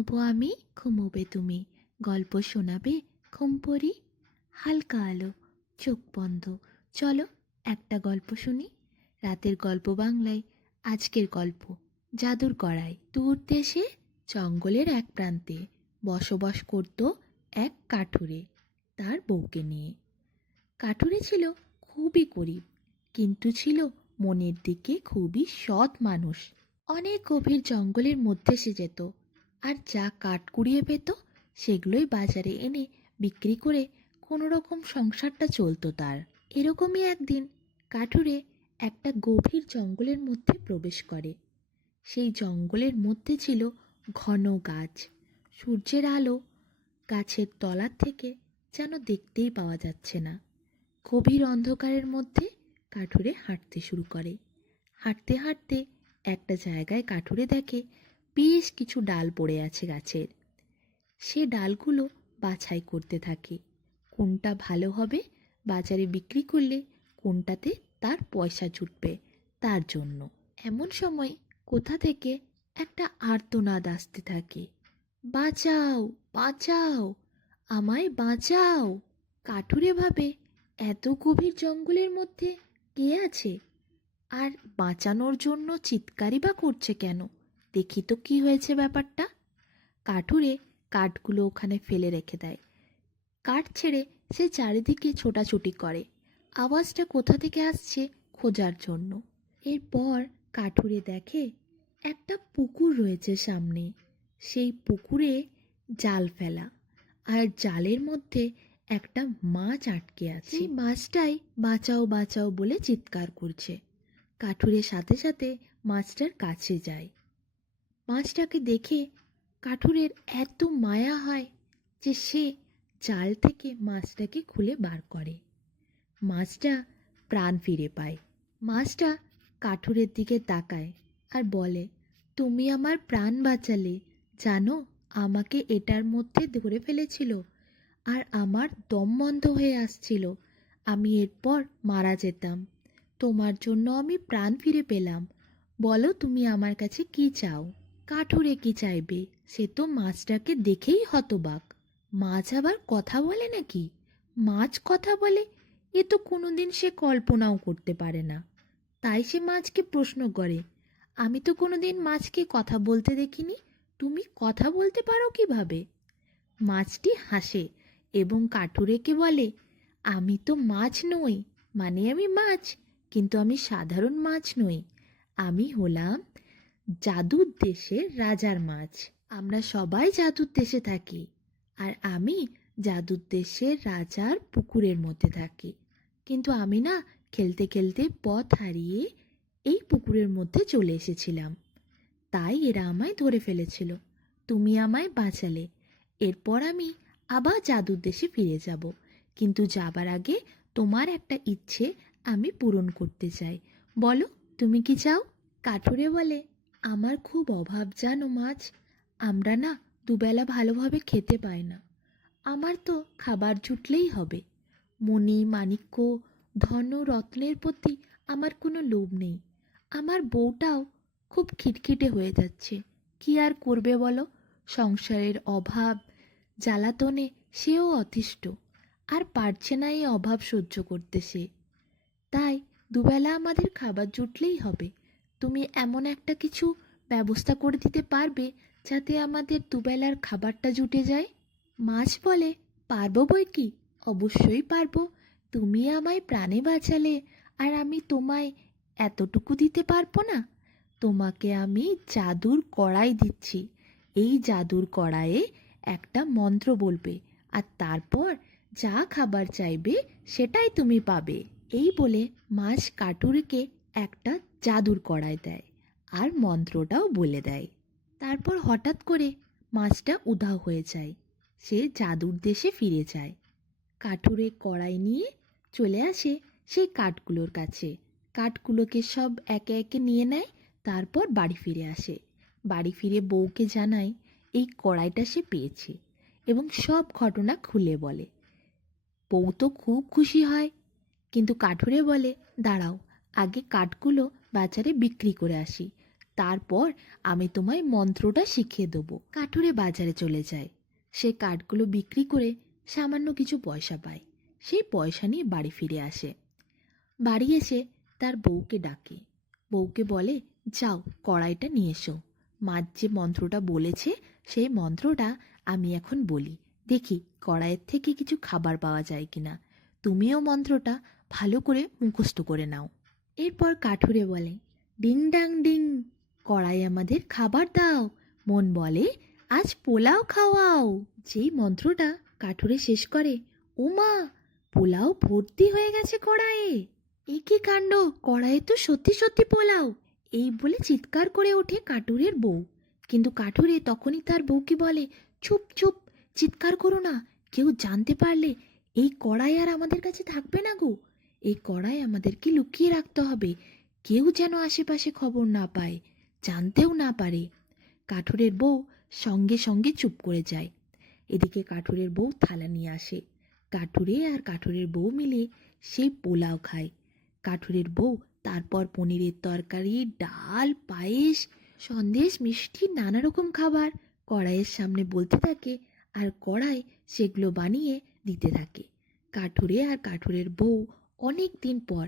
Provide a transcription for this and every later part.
ঘুমোবো আমি, ঘুমোবে তুমি, গল্প শোনাবে ঘুমপড়ি। হালকা আলো, চোখ বন্ধ, চলো একটা গল্প শুনি। রাতের গল্প বাংলায়। আজকের গল্প জাদুর কড়াই। দূর দেশে জঙ্গলের এক প্রান্তে বসবাস করত এক কাঠুরে তার বউকে নিয়ে। কাঠুরে ছিল খুবই গরিব, কিন্তু ছিল মনের দিকে খুবই সৎ মানুষ। অনেক গভীর জঙ্গলের মধ্যে সে যেত, আর যা কাঠ কুড়িয়ে পেত সেগুলোই বাজারে এনে বিক্রি করে কোনো রকম সংসারটা চলতো তার। এরকমই একদিন কাঠুরে একটা গভীর জঙ্গলের মধ্যে প্রবেশ করে। সেই জঙ্গলের মধ্যে ছিল ঘন গাছ। সূর্যের আলো গাছের তলার থেকে যেন দেখতেই পাওয়া যাচ্ছে না। গভীর অন্ধকারের মধ্যে কাঠুরে হাঁটতে শুরু করে। হাঁটতে হাঁটতে একটা জায়গায় কাঠুরে দেখে বেশ কিছু ডাল পড়ে আছে গাছের। সে ডালগুলো বাছাই করতে থাকে, কোনটা ভালো হবে বাজারে বিক্রি করলে, কোনটাতে তার পয়সা জুটবে তার জন্য। এমন সময় কোথা থেকে একটা আর্তনাদ আসতে থাকে, বাঁচাও বাঁচাও, আমায় বাঁচাও। কাঠুরে ভাবে, এত গভীর জঙ্গলের মধ্যে কে আছে, আর বাঁচানোর জন্য চিৎকারই বা করছে কেন? দেখি তো কি হয়েছে ব্যাপারটা। কাঠুরে কাঠগুলো ওখানে ফেলে রেখে দেয়। কাঠ ছেড়ে সে চারিদিকে ছোটাছুটি করে, আওয়াজটা কোথা থেকে আসছে খোঁজার জন্য। এরপর কাঠুরে দেখে একটা পুকুর রয়েছে সামনে। সেই পুকুরে জাল ফেলা, আর জালের মধ্যে একটা মাছ আটকে আছে। সেই মাছটাই বাঁচাও বাঁচাও বলে চিৎকার করছে। কাঠুরের সাথে সাথে মাছটার কাছে যায়। মাছটাকে দেখে কাঠুরের এত মায়া হয় যে সে জাল থেকে মাছটাকে খুলে বার করে। মাছটা প্রাণ ফিরে পায়। মাছটা কাঠুরের দিকে তাকায় আর বলে, তুমি আমার প্রাণ বাঁচালে, জানো আমাকে এটার মধ্যে ধরে ফেলেছিল, আর আমার দম বন্ধ হয়ে আসছিল, আমি এরপর মারা যেতাম। তোমার জন্য আমি প্রাণ ফিরে পেলাম, বলো তুমি আমার কাছে কি চাও? কাঠুরে কি চাইবে, সে তো মাছটাকে দেখেই হতবাক। মাছ আবার কথা বলে নাকি? মাছ কথা বলে এ তো কোনোদিন সে কল্পনাও করতে পারে না। তাই সে মাছকে প্রশ্ন করে, আমি তো কোনোদিন মাছকে কথা বলতে দেখিনি, তুমি কথা বলতে পারো কিভাবে? মাছটি হাসে এবং কাঠুরেকে বলে, আমি তো মাছ নই, মানে আমি মাছ, কিন্তু আমি সাধারণ মাছ নই। আমি হলাম জাদুর দেশের রাজার মাছ। আমরা সবাই জাদুর দেশে থাকি, আর আমি জাদুর দেশের রাজার পুকুরের মধ্যে থাকি। কিন্তু আমি না খেলতে খেলতে পথ হারিয়ে এই পুকুরের মধ্যে চলে এসেছিলাম, তাই এরা আমায় ধরে ফেলেছিল। তুমি আমায় বাঁচালে, এরপর আমি আবার জাদুর দেশে ফিরে যাব, কিন্তু যাবার আগে তোমার একটা ইচ্ছে আমি পূরণ করতে চাই। বলো তুমি কি চাও? কাঠুরে বলে, আমার খুব অভাব জানো মাছ, আমরা না দুবেলা ভালোভাবে খেতে পাই না। আমার তো খাবার জুটলেই হবে। মণি মাণিক্য ধন রত্নের প্রতি আমার কোনো লোভ নেই। আমার বউটাও খুব খিটখিটে হয়ে যাচ্ছে, কি আর করবে বলো? সংসারের অভাব জ্বালাতনে সেও অতিষ্ঠ, আর পারছে না এই অভাব সহ্য করতে সে। তাই দুবেলা আমাদের খাবার জুটলেই হবে। তুমি এমন একটা কিছু ব্যবস্থা করে দিতে পারবে যাতে আমাদের দুবেলার খাবারটা জুটে যায়? মাছ বলে, পারবো বই কি, অবশ্যই পারবো। তুমি আমায় প্রাণে বাঁচালে, আর আমি তোমায় এতটুকু দিতে পারবো না? তোমাকে আমি জাদুর কড়াই দিচ্ছি। এই জাদুর কড়াইয়ে একটা মন্ত্র বলবে, আর তারপর যা খাবার চাইবে সেটাই তুমি পাবে। এই বলে মাছ কাঠুরেকে একটা জাদুর কড়াই দেয়, আর মন্ত্রটাও বলে দেয়। তারপর হঠাৎ করে মাছটা উধাও হয়ে যায়। সে জাদুর দেশে ফিরে যায়। কাঠুরে কড়াই নিয়ে চলে আসে সেই কাঠগুলোর কাছে। কাঠগুলোকে সব একে একে নিয়ে নেয়, তারপর বাড়ি ফিরে আসে। বাড়ি ফিরে বউকে জানায় এই কড়াইটা সে পেয়েছে, এবং সব ঘটনা খুলে বলে। বউ তো খুব খুশি হয়, কিন্তু কাঠুরে বলে, দাঁড়াও, আগে কাঠগুলো বাজারে বিক্রি করে আসি, তারপর আমি তোমায় মন্ত্রটা শিখিয়ে দেবো। কাঠুরে বাজারে চলে যায়। সে কাঠগুলো বিক্রি করে সামান্য কিছু পয়সা পায়। সেই পয়সা নিয়ে বাড়ি ফিরে আসে। বাড়ি এসে তার বউকে ডাকে। বউকে বলে, যাও কড়াইটা নিয়ে এসো। মা যে মন্ত্রটা বলেছে সেই মন্ত্রটা আমি এখন বলি, দেখি কড়াইয়ের থেকে কিছু খাবার পাওয়া যায় কিনা। তুমিও মন্ত্রটা ভালো করে মুখস্থ করে নাও। এরপর কাঠুরে বলে, ডিং ডাং ডিং, কড়াই আমাদের খাবার দাও। মন বলে, আজ পোলাও খাওয়াও। যেই মন্ত্রটা কাঠুরে শেষ করে, ও মা, পোলাও ভর্তি হয়ে গেছে কড়াইয়ে। এ কি কাণ্ড, কড়াইয়ে তো সত্যি সত্যি পোলাও। এই বলে চিৎকার করে ওঠে কাঠুরের বউ। কিন্তু কাঠুরে তখনই তার বউকে বলে, চুপ চুপ, চিৎকার করো না। কেউ জানতে পারলে এই কড়াই আর আমাদের কাছে থাকবে না গো। এই কড়াই আমাদেরকে লুকিয়ে রাখতে হবে। কেউ যেন আশেপাশে খবর না পায়, জানতেও না পারে। কাঠুরের বউ সঙ্গে সঙ্গে চুপ করে যায়। এদিকে কাঠুরের বউ থালা নিয়ে আসে। কাঠুরে আর কাঠুরের বউ মিলে সেই পোলাও খায়। কাঠুরের বউ তারপর পনিরের তরকারি, ডাল, পায়েস, সন্দেশ, মিষ্টি, নানা রকম খাবার কড়াইয়ের সামনে বলতে থাকে, আর কড়াই সেগুলো বানিয়ে দিতে থাকে। কাঠুরে আর কাঠুরের বউ অনেক দিন পর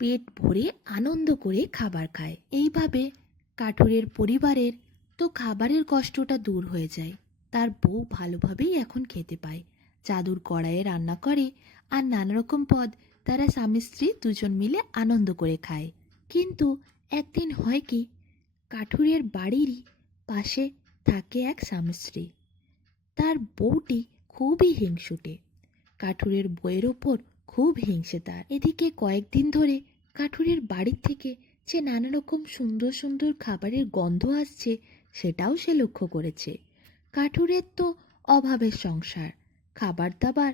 পেট ভরে আনন্দ করে খাবার খায়। এইভাবে কাঠুরের পরিবারের তো খাবারের কষ্টটা দূর হয়ে যায়। তার বউ ভালোভাবেই এখন খেতে পায়। জাদুর কড়াইয়ে রান্না করে আর নানা রকম পদ তারা স্বামী স্ত্রী দুজন মিলে আনন্দ করে খায়। কিন্তু একদিন হয় কি, কাঠুরের বাড়িরই পাশে থাকে এক স্বামী স্ত্রী। তার বউটি খুবই হিংসুটে। কাঠুরের বউয়ের ওপর খুব হিংসে তার। এদিকে কয়েকদিন ধরে কাঠুরের বাড়ির থেকে যে নানা রকম সুন্দর সুন্দর খাবারের গন্ধ আসছে সেটাও সে লক্ষ্য করেছে। কাঠুরের তো অভাবের সংসার, খাবার দাবার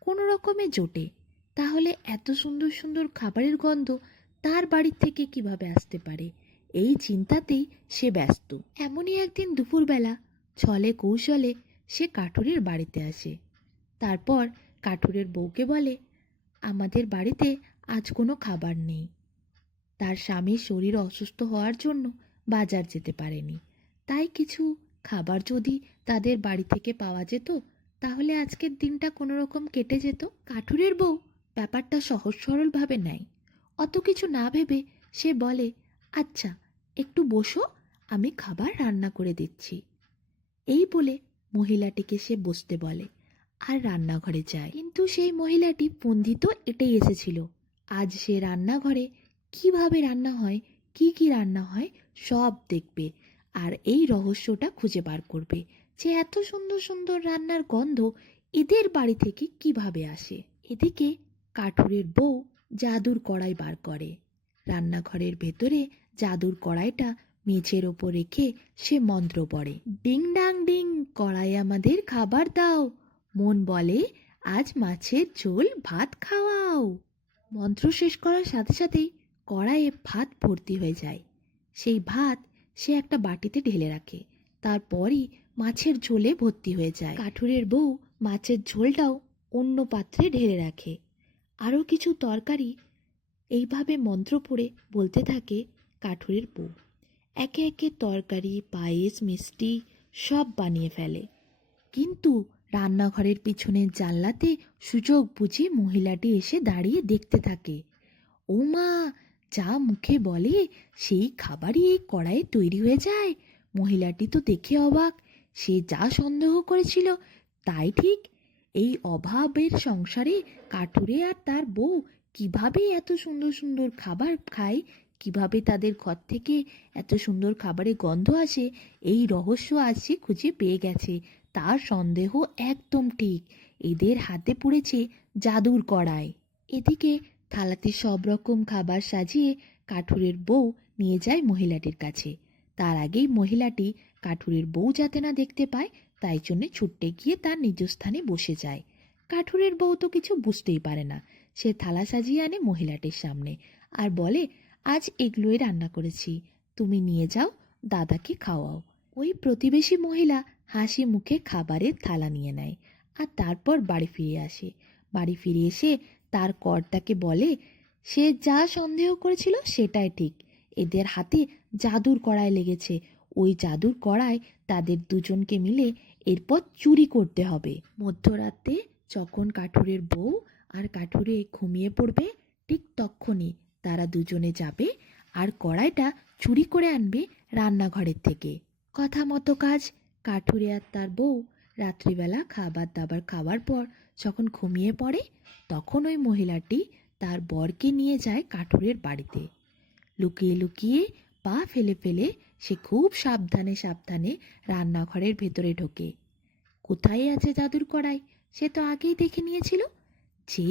কোনো রকমে জোটে, তাহলে এত সুন্দর সুন্দর খাবারের গন্ধ তার বাড়ির থেকে কিভাবে আসতে পারে, এই চিন্তাতেই সে ব্যস্ত। এমনই একদিন দুপুরবেলা ছলে কৌশলে সে কাঠুরের বাড়িতে আসে। তারপর কাঠুরের বউকে বলে, আমাদের বাড়িতে আজ কোনো খাবার নেই। তার স্বামীর শরীর অসুস্থ হওয়ার জন্য বাজার যেতে পারেনি, তাই কিছু খাবার যদি তাদের বাড়ি থেকে পাওয়া যেত তাহলে আজকের দিনটা কোনো রকম কেটে যেত। কাঠুরের বউ ব্যাপারটা সহজ সরলভাবে নেয়। অত কিছু না ভেবে সে বলে, আচ্ছা একটু বসো, আমি খাবার রান্না করে দিচ্ছি। এই বলে মহিলাটিকে সে বসতে বলে আর রান্নাঘরে যায়। কিন্তু সেই মহিলাটি ফন্দি তো এটাই এসেছিল, আজ সে রান্নাঘরে কিভাবে রান্না হয়, কি রান্না হয় সব দেখবে আর এই রহস্যটা খুঁজে বার করবে যে এত সুন্দর সুন্দর রান্নার গন্ধ এদের বাড়ি থেকে কিভাবে আসে। এদিকে কাঠুরের বউ জাদুর কড়াই বার করে। রান্নাঘরের ভেতরে জাদুর কড়াইটা মেঝের ওপর রেখে সে মন্ত্র পড়ে, ডিং ডাং ডিং, কড়াই আমাদের খাবার দাও। মন বলে, আজ মাছের ঝোল ভাত খাওয়াও। মন্ত্র শেষ করার সাথে সাথেই কড়াইয়ে ভাত ভর্তি হয়ে যায়। সেই ভাত সে একটা বাটিতে ঢেলে রাখে। তারপরই মাছের ঝোলে ভর্তি হয়ে যায়। কাঠুরের বউ মাছের ঝোলটাও অন্য পাত্রে ঢেলে রাখে। আরও কিছু তরকারি এইভাবে মন্ত্র পড়ে বলতে থাকে কাঠুরের বউ। একে একে তরকারি, পায়েস, মিষ্টি সব বানিয়ে ফেলে। কিন্তু রান্নাঘরের পিছনের জানলাতে সুযোগ বুঝে মহিলাটি এসে দাঁড়িয়ে দেখতে থাকে। ও মা, যা মুখে বলে সেই খাবারই এই কড়াইয়ে তৈরি হয়ে যায়। মহিলাটি তো দেখে অবাক। সে যা সন্দেহ করেছিল তাই ঠিক। এই অভাবের সংসারে কাঠুরে আর তার বউ কিভাবে এত সুন্দর সুন্দর খাবার খায়, কিভাবে তাদের ঘর থেকে এত সুন্দর খাবারের গন্ধ আসে, এই রহস্য আজ সে খুঁজে পেয়ে গেছে। তার সন্দেহ একদম ঠিক, এদের হাতে পড়েছে জাদুর কড়াই। এদিকে থালাতে সব রকম খাবার সাজিয়ে কাঠুরের বউ নিয়ে যায় মহিলাটির কাছে। তার আগেই মহিলাটি কাঠুরের বউ যাতে না দেখতে পায় তাই জন্যে ছুট্টে গিয়ে তার নিজ স্থানে বসে যায়। কাঠুরের বউ তো কিছু বুঝতেই পারে না। সে থালা সাজিয়ে আনে মহিলাটির সামনে আর বলে, আজ এগুলোই রান্না করেছি, তুমি নিয়ে যাও, দাদাকে খাওয়াও। ওই প্রতিবেশী মহিলা হাসি মুখে খাবারের থালা নিয়ে নেয় আর তারপর বাড়ি ফিরে আসে। বাড়ি ফিরে এসে তার কর্তাকে বলে, সে যা সন্দেহ করেছিল সেটাই ঠিক, এদের হাতে জাদুর কড়াই লেগেছে। ওই জাদুর কড়াই তাদের দুজনকে মিলে এরপর চুরি করতে হবে। মধ্যরাতে যখন কাঠুরের বউ আর কাঠুরে ঘুমিয়ে পড়বে, ঠিক তক্ষুনি তারা দুজনে যাবে আর কড়াইটা চুরি করে আনবে রান্নাঘরের থেকে। কথা মতো কাজ। কাঠুরে আর তার বউ রাত্রিবেলা খাবার দাবার খাওয়ার পর যখন ঘুমিয়ে পড়ে, তখন ওই মহিলাটি তার বরকে নিয়ে যায় কাঠুরের বাড়িতে। লুকিয়ে লুকিয়ে পা ফেলে ফেলে সে খুব সাবধানে সাবধানে রান্নাঘরের ভেতরে ঢোকে। কোথায় আছে জাদুর কড়াই সে তো আগেই দেখে নিয়েছিল। যে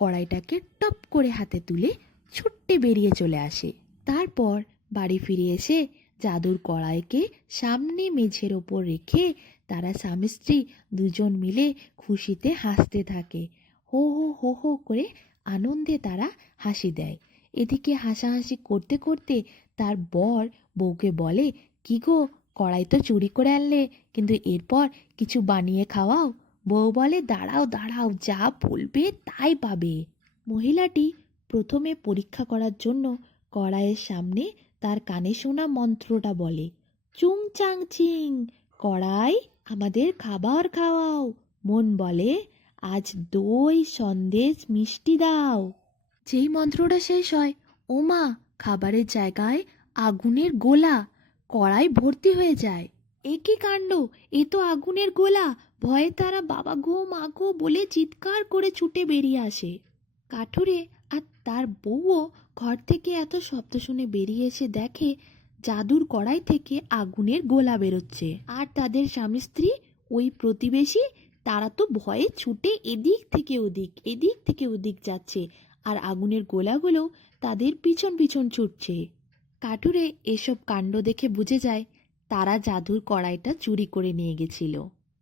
কড়াইটাকে টপ করে হাতে তুলে ছুট্টে বেরিয়ে চলে আসে। তারপর বাড়ি ফিরে এসে জাদুর কড়াইকে সামনে মেঝের ওপর রেখে তারা স্বামী স্ত্রী দুজন মিলে খুশিতে হাসতে থাকে। হো হো হো হো করে আনন্দে তারা হাসি দেয়। এদিকে হাসাহাসি করতে করতে তার বর বউকে বলে, কি গো, কড়াই তো চুরি করে আনলে, কিন্তু এরপর কিছু বানিয়ে খাওয়াও। বউ বলে, দাঁড়াও দাঁড়াও, যা বলবে তাই পাবে। মহিলাটি প্রথমে পরীক্ষা করার জন্য কড়াইয়ের সামনে তার কানে শোনা মন্ত্রটা বলে, চুং চাং চিং, কড়াই আমাদের খাবার খাওয়াও। মন বলে, আজ দই সন্দেশ মিষ্টি দাও। যেই মন্ত্রটা শেষ হয়, ওমা, খাবারের জায়গায় আগুনের গোলা, কড়াই ভর্তি হয়ে যায়। এ কি কাণ্ড, এ তো আগুনের গোলা! ভয়ে তারা বাবা গো মা গো বলে চিৎকার করে ছুটে বেরিয়ে আসে। কাঠুরে আর তার বউও ঘর থেকে এত শব্দ শুনে বেরিয়ে এসে দেখে জাদুর কড়াই থেকে আগুনের গোলা বেরোচ্ছে। আর তাদের স্বামী স্ত্রী ওই প্রতিবেশী, তারা তো ভয়ে ছুটে এদিক থেকে ওদিক এদিক থেকে ওদিক যাচ্ছে, আর আগুনের গোলাগুলো তাদের পিছন পিছন ছুটছে। কাঠুরে এসব কাণ্ড দেখে বুঝে যায় তারা জাদুর কড়াইটা চুরি করে নিয়ে গেছিল,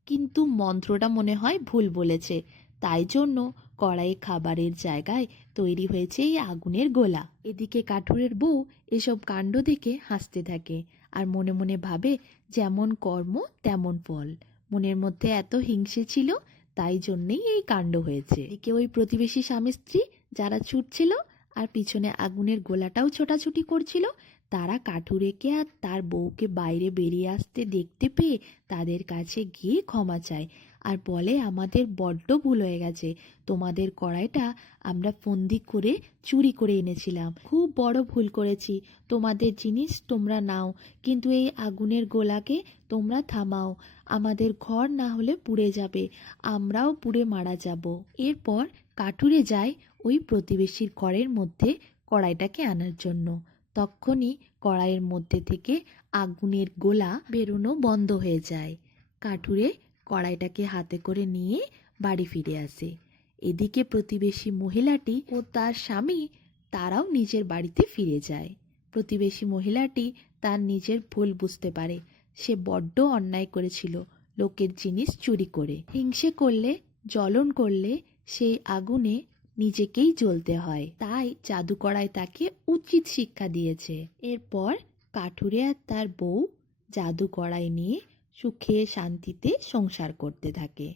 কিন্তু মন্ত্রটা মনে হয় ভুল বলেছে, তাই জন্য কড়াইয়ে খাবারের জায়গায় তৈরি হয়েছে এই আগুনের গোলা। এদিকে কাঠুরের বউ এসব কাণ্ড দেখে হাসতে থাকে আর মনে মনে ভাবে, যেমন কর্ম তেমন ফল। মনের মধ্যে এত হিংসে ছিল, তাই জন্যেই এই কাণ্ড হয়েছে। এদিকে ওই প্রতিবেশী স্বামী স্ত্রী যারা ছুটছিল আর পিছনে আগুনের গোলাটাও ছোটাছুটি করছিল, তারা কাঠুরেকে আর তার বউকে বাইরে বেরিয়ে আসতে দেখতে পেয়ে তাদের কাছে গিয়ে ক্ষমা চায় আর বলে, আমাদের বড্ড ভুল হয়ে গেছে, তোমাদের কড়াইটা আমরা ফন্দি করে চুরি করে এনেছিলাম, খুব বড় ভুল করেছি। তোমাদের জিনিস তোমরা নাও, কিন্তু এই আগুনের গোলাকে তোমরা থামাও, আমাদের ঘর না হলে পুড়ে যাবে, আমরাও পুড়ে মারা যাব। এরপর কাঠুরে যায় ওই প্রতিবেশীর ঘরের মধ্যে কড়াইটাকে আনার জন্য। তক্ষুনি কড়াইয়ের মধ্যে থেকে আগুনের গোলা বেরোনো বন্ধ হয়ে যায়। কাঠুরে কড়াইটাকে হাতে করে নিয়ে বাড়ি ফিরে আসে। এদিকে প্রতিবেশী মহিলাটি ও তার স্বামী তারাও নিজের বাড়িতে ফিরে যায়। প্রতিবেশী মহিলাটি তার নিজের ভুল বুঝতে পারে, সে বড্ড অন্যায় করেছিল লোকের জিনিস চুরি করে। হিংসে করলে, জ্বলন করলে সেই আগুনে নিজেকেই জ্বলতে হয়, তাই জাদুকড়াই তাকে উচিত শিক্ষা দিয়েছে। এরপর কাঠুরে আর তার বউ জাদু কড়াই নিয়ে সুখে শান্তিতে সংসার করতে থাকে।